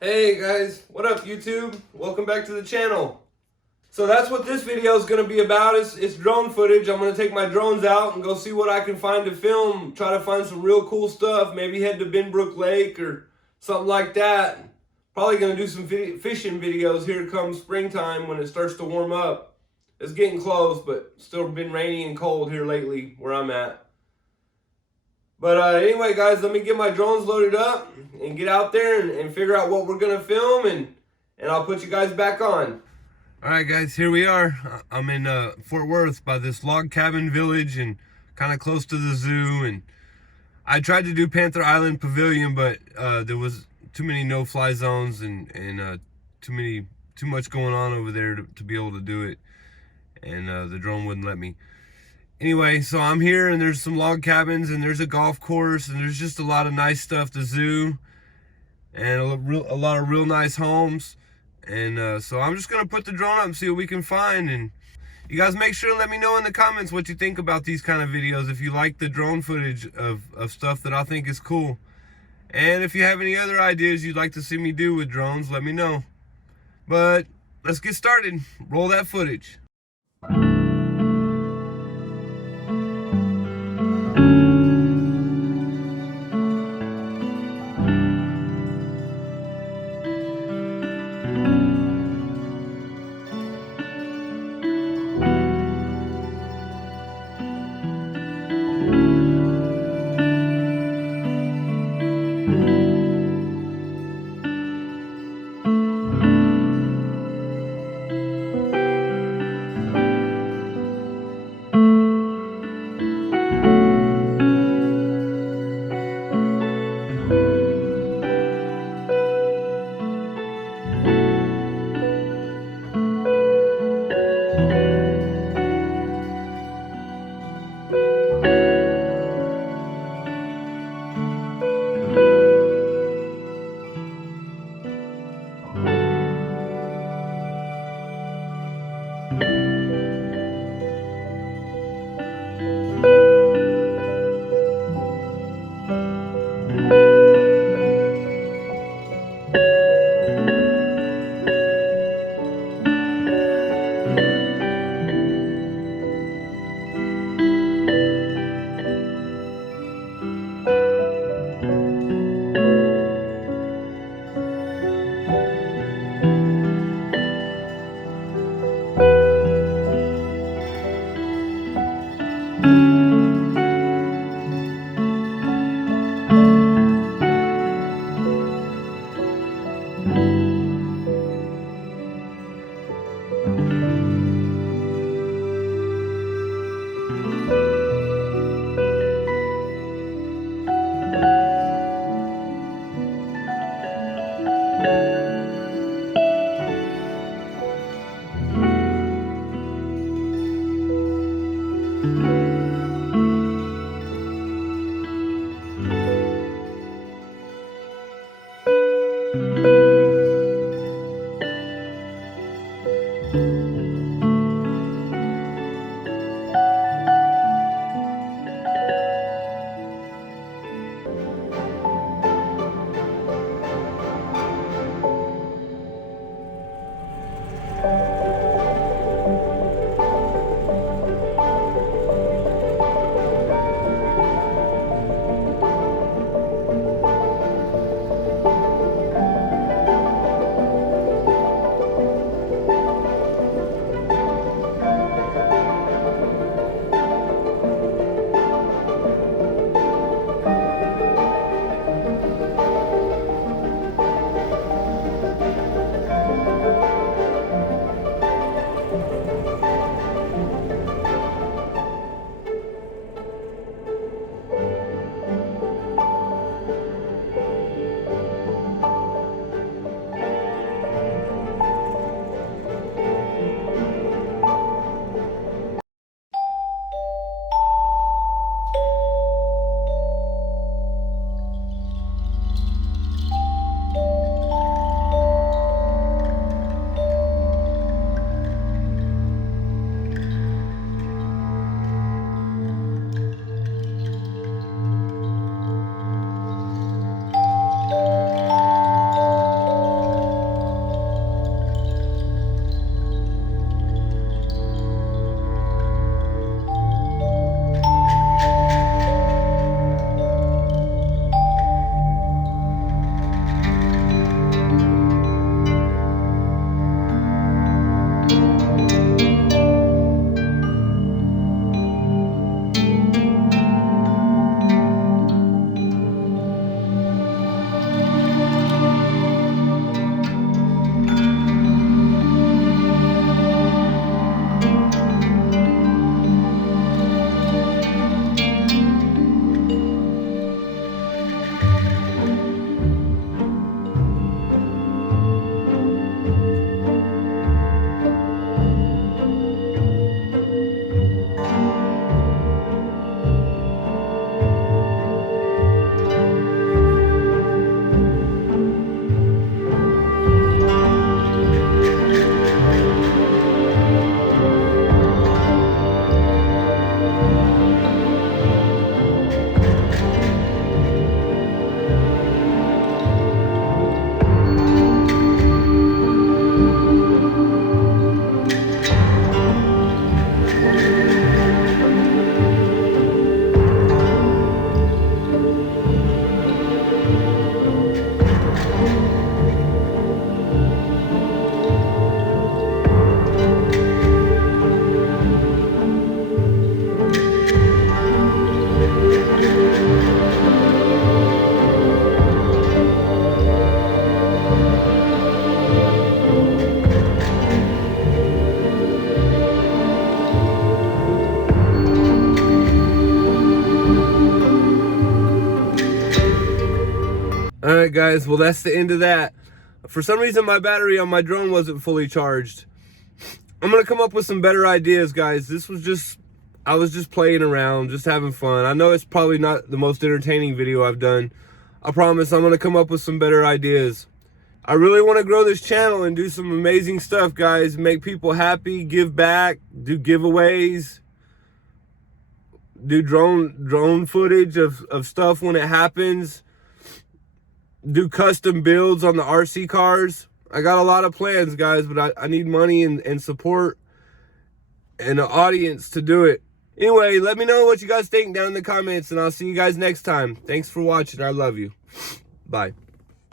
Hey guys, what up YouTube? Welcome back to the channel. So that's what this video is going to be about. It's drone footage. I'm going to take my drones out and go see what I can find to film. Try to find some real cool stuff. Maybe head to Benbrook Lake or something like that. Probably going to do some fishing videos here come springtime when it starts to warm up. It's getting close, but still been rainy and cold here lately where I'm at. But anyway, guys, let me get my drones loaded up and get out there and figure out what we're going to film, and I'll put you guys back on. All right, guys, here we are. I'm in Fort Worth by this log cabin village and kind of close to the zoo. And I tried to do Panther Island Pavilion, but there was too many no-fly zones and too much going on over there to be able to do it. And the drone wouldn't let me. Anyway, so I'm here and there's some log cabins and there's a golf course and there's just a lot of nice stuff, the zoo, and a lot of real nice homes. And so I'm just gonna put the drone up and see what we can find. And you guys make sure to let me know in the comments what you think about these kind of videos, if you like the drone footage of stuff that I think is cool. And if you have any other ideas you'd like to see me do with drones, let me know. But let's get started. Roll that footage. guys, well, that's the end of that. For some reason, my battery on my drone wasn't fully charged. I'm gonna come up with some better ideas, guys. I was just playing around, just having fun. I know it's probably not the most entertaining video I've done. I promise I'm gonna come up with some better ideas. I really want to grow this channel and do some amazing stuff, guys. Make people happy, give back, do giveaways, do drone footage of stuff when it happens, do custom builds on the RC cars. I got a lot of plans, guys, but I need money and support and an audience to do it. Anyway, let me know what you guys think down in the comments, and I'll see you guys next time. Thanks for watching. I love you. Bye.